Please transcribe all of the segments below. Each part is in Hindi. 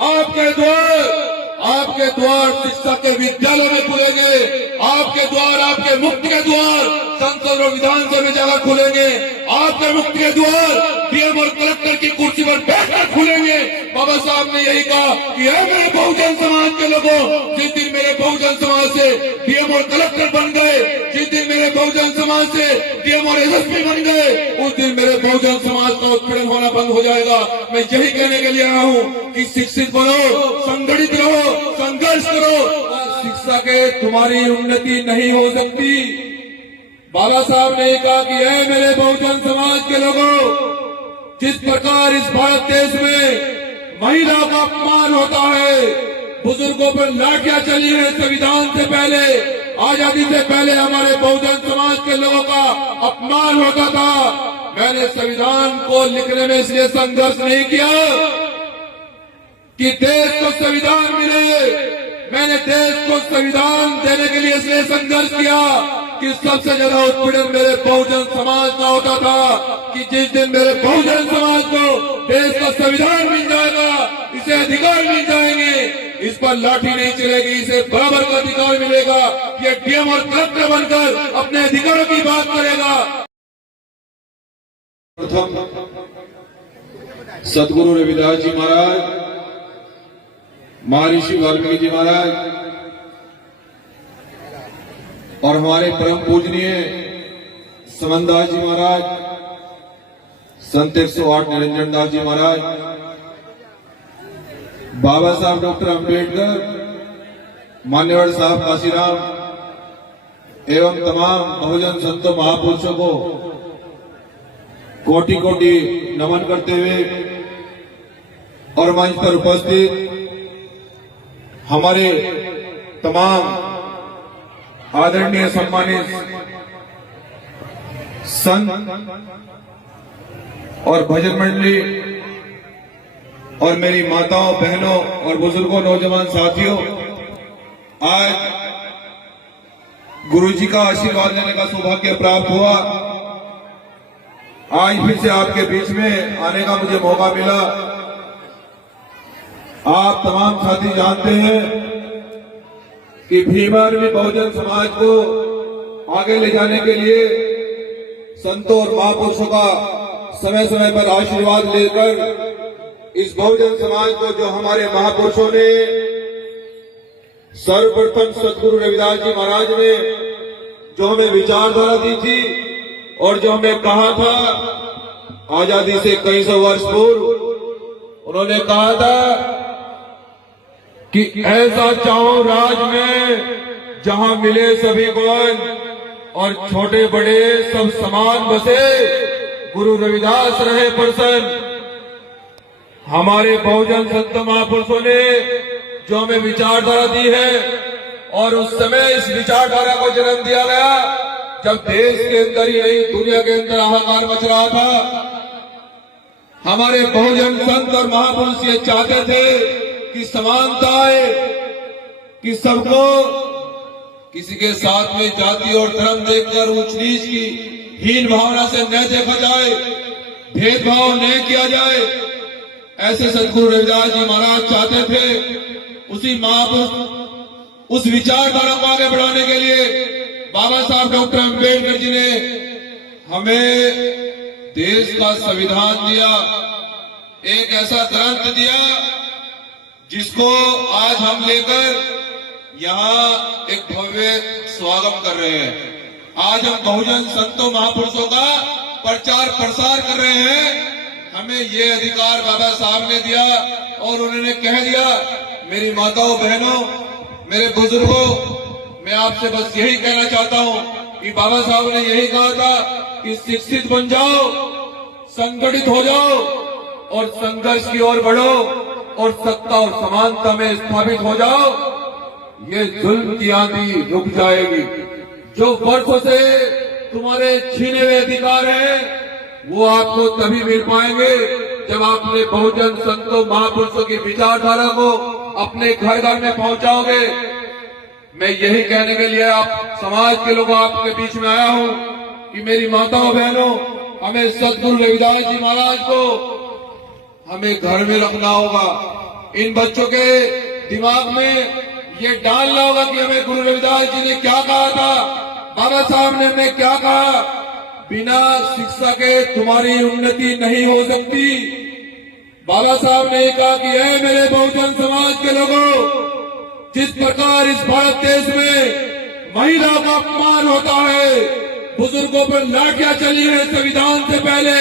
आपके द्वार शिक्षा के विद्यालय में खुलेंगे। आपके द्वार, आपके मुक्ति के द्वार संसद और विधानसभा में जगह खुलेंगे। आपके मुक्ति के द्वार डीएम और कलेक्टर की कुर्सी पर बैठकर खुलेंगे। बाबा साहब ने यही कहा कि है मेरे बहुजन समाज के लोगों, जिस दिन मेरे बहुजन समाज से डीएम और कलेक्टर बन गए, जिस दिन मेरे बहुजन समाज से डीएम और एसएसपी बन गए, उस दिन मेरे बहुजन समाज का उत्पीड़न होना बंद हो जाएगा। मैं यही कहने के लिए आया हूँ कि शिक्षित बनो, संगठित रहो, संघर्ष करो। शिक्षा के तुम्हारी उन्नति नहीं हो सकती। बाबा साहब ने कहा कि है मेरे बहुजन समाज के लोगों, जिस प्रकार इस भारत देश में महिला का अपमान होता है, बुजुर्गों पर लाठियां चली है, संविधान से पहले, आजादी से पहले हमारे बहुजन समाज के लोगों का अपमान होता था। मैंने संविधान को लिखने में इसलिए संघर्ष नहीं किया कि देश को संविधान मिले। मैंने देश को संविधान देने के लिए इसलिए संघर्ष किया कि सबसे ज्यादा उत्पीड़न मेरे बहुजन समाज का होता था कि जिस दिन मेरे बहुजन समाज को देश का संविधान मिल जाएगा, इसे अधिकार मिल जाएंगे, इस पर लाठी नहीं चलेगी, इसे बराबर का अधिकार मिलेगा, ये डीएम और कलेक्टर बनकर अपने अधिकारों की बात करेगा। प्रथम सदगुरु रविदास जी महाराज, महर्षि वाल्मीकि जी महाराज और हमारे परम पूजनीय समनदास जी महाराज, संत 108 निरंजन दास जी महाराज, बाबा साहब डॉक्टर अंबेडकर, मान्यवर साहब काशीराम एवं तमाम बहुजन संतों महापुरुषों को कोटि कोटि नमन करते हुए और मंच पर उपस्थित हमारे तमाम आदरणीय सम्मानित संत और भजन मंडली और मेरी माताओं, बहनों और बुजुर्गों, नौजवान साथियों, आज गुरु जी का आशीर्वाद लेने का सौभाग्य प्राप्त हुआ। आज फिर से आपके बीच में आने का मुझे मौका मिला। आप तमाम साथी जानते हैं कि भीमर में बहुजन समाज को आगे ले जाने के लिए संतों और महापुरुषों का समय समय पर आशीर्वाद लेकर इस बहुजन समाज को जो हमारे महापुरुषों ने सर्वप्रथम सदगुरु रविदास जी महाराज ने जो हमें विचारधारा दी थी और जो हमें कहा था आजादी से कई सौ वर्ष पूर्व, उन्होंने कहा था कि ऐसा चाहो राज में जहां मिले सभी गुण और छोटे बड़े सब समान बसे, गुरु रविदास रहे प्रसन्न। हमारे बहुजन संत महापुरुषों ने जो हमें विचारधारा दी है और उस समय इस विचारधारा को जन्म दिया गया जब देश के अंदर ही नहीं दुनिया के अंदर हाहाकार मच रहा था। हमारे बहुजन संत और महापुरुष ये चाहते थे कि समानता आए, कि सबको किसी के साथ में जाति और धर्म देखकर ऊंच नीच की हीन भावना से न देखा जाए, भेदभाव न किया जाए। ऐसे सदगुरु रविदास जी महाराज चाहते थे। उसी महापुरुष उस विचारधारा को आगे बढ़ाने के लिए बाबा साहब डॉक्टर अंबेडकर जी ने हमें देश का संविधान दिया, एक ऐसा ग्रंथ दिया जिसको आज हम लेकर यहाँ एक भव्य स्वागत कर रहे हैं। आज हम बहुजन संतों महापुरुषों का प्रचार प्रसार कर रहे हैं। हमें ये अधिकार बाबा साहब ने दिया और उन्होंने कह दिया, मेरी माताओं, बहनों, मेरे बुजुर्गों, मैं आपसे बस यही कहना चाहता हूँ कि बाबा साहब ने यही कहा था कि शिक्षित बन जाओ, संगठित हो जाओ और संघर्ष की ओर बढ़ो और सत्ता और समानता में स्थापित हो जाओ। ये जुल्म की आंधी रुक जाएगी। जो वर्षों से तुम्हारे छीने हुए अधिकार हैं वो आपको तभी मिल पाएंगे जब आप अपने बहुजन संतों महापुरुषों की विचारधारा को अपने घर घर में पहुंचाओगे। मैं यही कहने के लिए आप समाज के लोगों आपके बीच में आया हूं कि मेरी माताओं, बहनों, हमें सदगुरु रविदास जी महाराज को हमें घर में रखना होगा। इन बच्चों के दिमाग में ये डालना होगा कि हमें गुरु रविदास जी ने क्या कहा था, बाबा साहब ने हमें क्या कहा, बिना शिक्षा के तुम्हारी उन्नति नहीं हो सकती। बाबा साहब ने कहा कि ऐ मेरे बहुजन समाज के लोगों, जिस प्रकार इस भारत देश में महिला का अपमान होता है, बुजुर्गों पर लाठियां चली है, संविधान से पहले,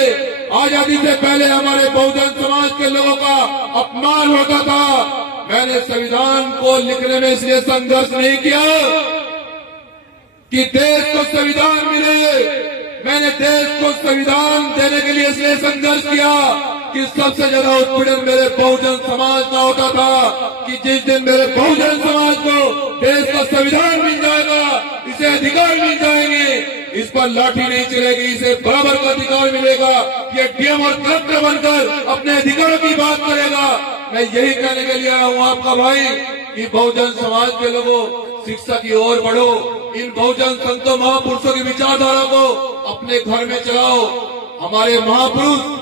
आजादी से पहले हमारे बहुजन समाज के लोगों का अपमान होता था। मैंने संविधान को लिखने में इसलिए संघर्ष नहीं किया कि देश को संविधान मिले, मैंने देश को संविधान देने के लिए इसलिए संघर्ष किया कि सबसे ज्यादा उत्पीड़न मेरे बहुजन समाज का होता था कि जिस दिन मेरे बहुजन समाज को देश का संविधान मिल जाएगा, इसे अधिकार मिल जाएंगे, इस पर लाठी नहीं चलेगी, इसे बराबर का अधिकार मिलेगा, ये डीएम और कलेक्टर बनकर अपने अधिकारों की बात करेगा। मैं यही कहने के लिए आया हूँ आपका भाई कि बहुजन समाज के लोगों, शिक्षा की ओर बढ़ो, इन बहुजन संतों महापुरुषों की विचारधारा को अपने घर में चलाओ। हमारे महापुरुष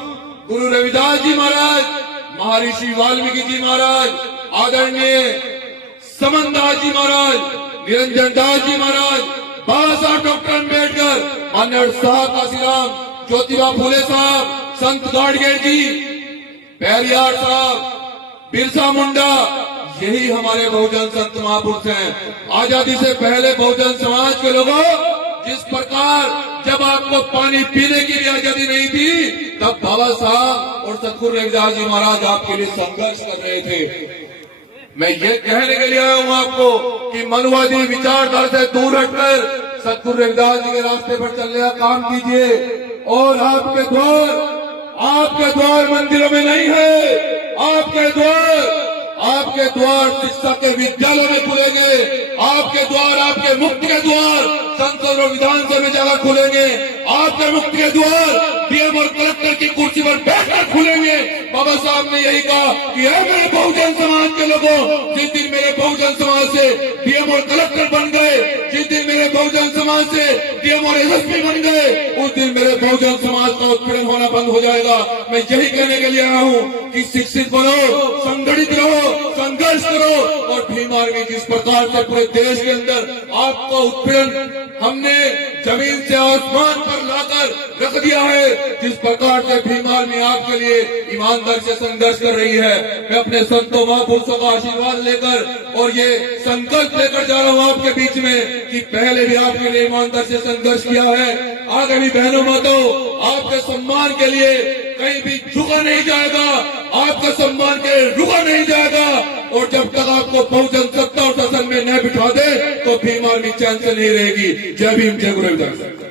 गुरु रविदास जी महाराज, महर्षि वाल्मीकि जी महाराज, आदरणीय समनदास जी महाराज, निरंजन दास जी महाराज, बाबा साहब डॉक्टर अम्बेडकर, माननीय शाह काशीराम, ज्योतिबा फुले साहब, संत गाडगेल जी, पेरियार साहब, बिरसा मुंडा, यही हमारे बहुजन संत महापुरुष हैं। आजादी से पहले बहुजन समाज के लोगों, जिस प्रकार जब आपको पानी पीने की भी आजादी नहीं थी, तब बाबा साहब और सतगुरु रविदास जी महाराज आपके लिए संघर्ष कर रहे थे। मैं ये कहने के लिए आया हूँ आपको कि मनुवादी विचारधारा से दूर हटकर सतगुरु रविदास जी के रास्ते पर चलने का काम कीजिए। और आपके द्वार मंदिरों में नहीं है, आपके द्वार शिक्षा के विद्यालयों में खुलेंगे, आपके द्वार, आपके मुक्ति के द्वार संसद और विधानसभा में जाकर खुलेंगे, आपके मुक्ति के द्वार डीएम और कलेक्टर की कुर्सी पर बैठकर खुलेंगे। बाबा साहब ने यही कहा कि है मेरे बहुजन समाज के लोगों, जिस दिन मेरे बहुजन समाज से डीएम और कलेक्टर बन गए, जिस दिन मेरे बहुजन समाज से डीएम और एसएसपी बन गए, उस दिन मेरे बहुजन समाज का उत्पीड़न होना बंद हो जाएगा। मैं यही कहने के लिए आया हूँ कि शिक्षित बनो, संगठित रहो, संघर्ष करो। और भीम आर्मी जिस प्रकार से पूरे देश के अंदर आपका उत्पीड़न हमने जमीन से आसमान पर लाकर रख दिया है, जिस प्रकार से भीम आर्मी आपके लिए ईमानदारी से संघर्ष कर रही है, मैं अपने संतों महापुरुषों का आशीर्वाद लेकर और ये संकल्प लेकर जा रहा हूँ आपके बीच में कि पहले भी आपके लिए ईमानदारी से संघर्ष किया है, आगे भी बहनों माताओं आपके सम्मान के लिए कहीं भी झुका नहीं जाएगा, आपका सम्मान के रुका नहीं जाएगा। और जब तक आपको बहुजन सत्ता और शासन में न बिठा दे तो भीम आर्मी चैन से नहीं रहेगी। जय भीम, जय गुरु रविदास।